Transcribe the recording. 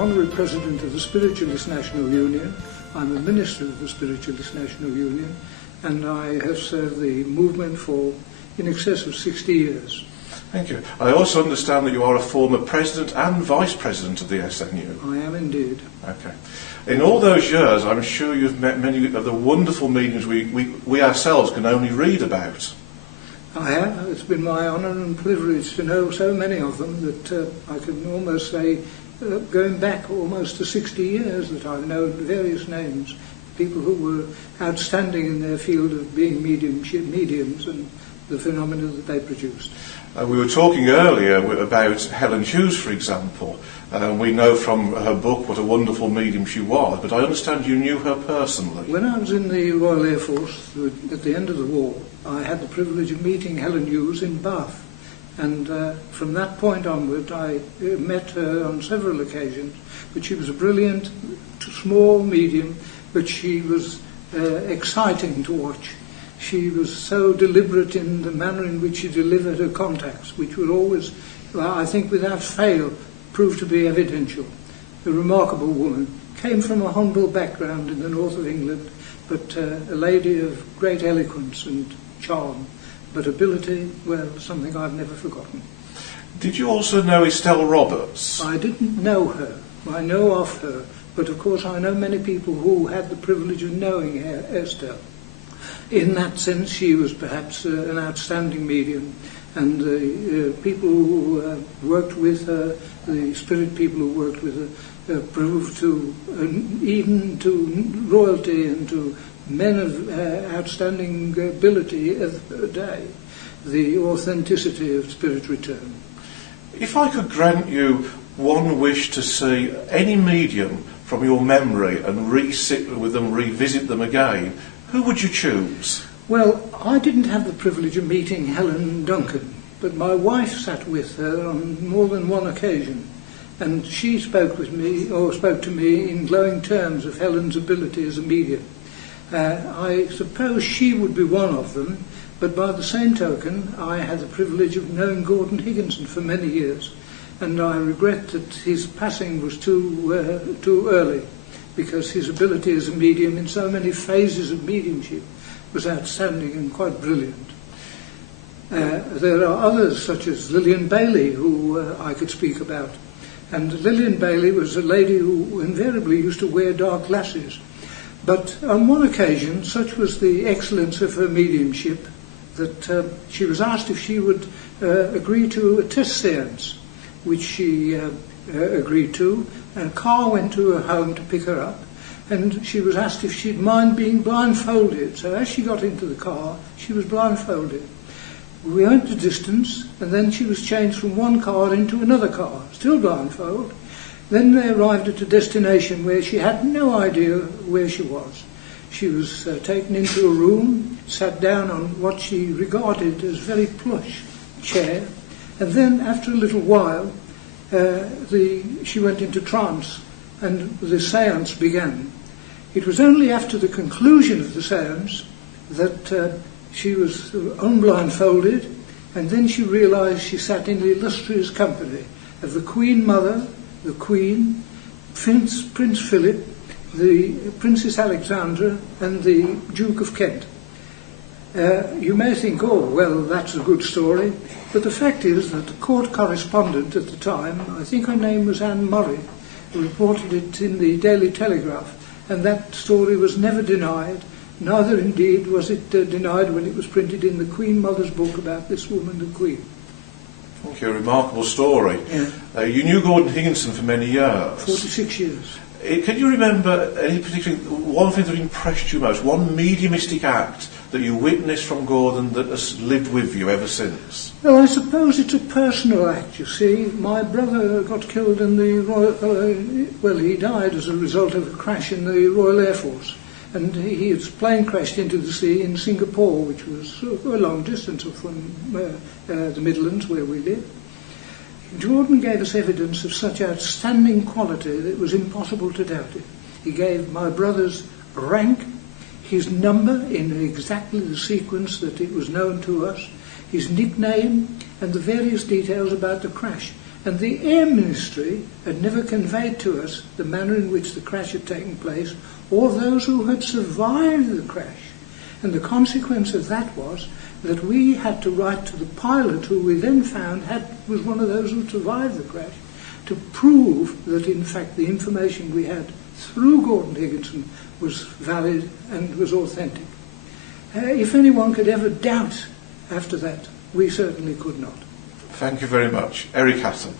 Honorary President of the Spiritualist National Union. I'm a Minister of the Spiritualist National Union, and I have served the movement for in excess of 60 years. Thank you. I also understand that you are a former President and Vice President of the SNU. I am indeed. Okay. In all those years, I'm sure you've met many of the wonderful mediums we ourselves can only read about. I have. It's been my honour and privilege to know so many of them that I can almost say, going back almost to 60 years, that I've known various names, people who were outstanding in their field of being mediums and the phenomena that they produced. We were talking earlier about Helen Hughes, for example. We know from her book what a wonderful medium she was, but I understand you knew her personally. When I was in the Royal Air Force at the end of the war, I had the privilege of meeting Helen Hughes in Bath, and from that point onward I met her on several occasions. But she was a brilliant, small medium, but she was exciting to watch. She was so deliberate in the manner in which she delivered her contacts, which would always, I think without fail, prove to be evidential. A remarkable woman, came from a humble background in the north of England, but a lady of great eloquence and charm, but ability, well, something I've never forgotten. Did you also know Estelle Roberts? I didn't know her. I know of her, but of course I know many people who had the privilege of knowing Estelle. In that sense, she was perhaps an outstanding medium, and the people who worked with her, the spirit people who worked with her, proved to, even to royalty and to men of outstanding ability of the day, the authenticity of spirit return. If I could grant you one wish to see any medium from your memory and re-sit with them, revisit them again, who would you choose? Well, I didn't have the privilege of meeting Helen Duncan, but my wife sat with her on more than one occasion, and she spoke to me in glowing terms of Helen's ability as a medium. I suppose she would be one of them, but by the same token, I had the privilege of knowing Gordon Higginson for many years, and I regret that his passing was too early, because his ability as a medium in so many phases of mediumship was outstanding and quite brilliant. There are others, such as Lillian Bailey, who I could speak about. And Lillian Bailey was a lady who invariably used to wear dark glasses. But on one occasion, such was the excellence of her mediumship, that she was asked if she would agree to a test seance, which she agreed to, and a car went to her home to pick her up, and she was asked if she'd mind being blindfolded. So as she got into the car, she was blindfolded. We went the distance, and then she was changed from one car into another car, still blindfolded. Then they arrived at a destination where she had no idea where she was. She was taken into a room, sat down on what she regarded as very plush chair, and then after a little while she went into trance, and the séance began. It was only after the conclusion of the séance that she was unblindfolded, and then she realised she sat in the illustrious company of the Queen Mother, the Queen, Prince Philip, the Princess Alexandra, and the Duke of Kent. You may think, oh, well, that's a good story, but the fact is that the court correspondent at the time, I think her name was Anne Murray, reported it in the Daily Telegraph, and that story was never denied. Neither, indeed, was it denied when it was printed in the Queen Mother's book about this woman, the Queen. Thank you, a remarkable story. Yeah. You knew Gordon Higginson for many years. 46 years. Can you remember any particular, one thing that impressed you most, one mediumistic act that you witnessed from Gordon that has lived with you ever since? Well, I suppose it's a personal act, you see. My brother got killed in the Royal... he died as a result of a crash in the Royal Air Force. And his plane crashed into the sea in Singapore, which was a long distance from the Midlands, where we live. Gordon gave us evidence of such outstanding quality that it was impossible to doubt it. He gave my brother's rank, his number in exactly the sequence that it was known to us, his nickname, and the various details about the crash. And the Air Ministry had never conveyed to us the manner in which the crash had taken place, or those who had survived the crash. And the consequence of that was that we had to write to the pilot, who we then found was one of those who survived the crash, to prove that in fact the information we had through Gordon Higginson was valid and was authentic. If anyone could ever doubt after that, we certainly could not. Thank you very much. Eric Hatton.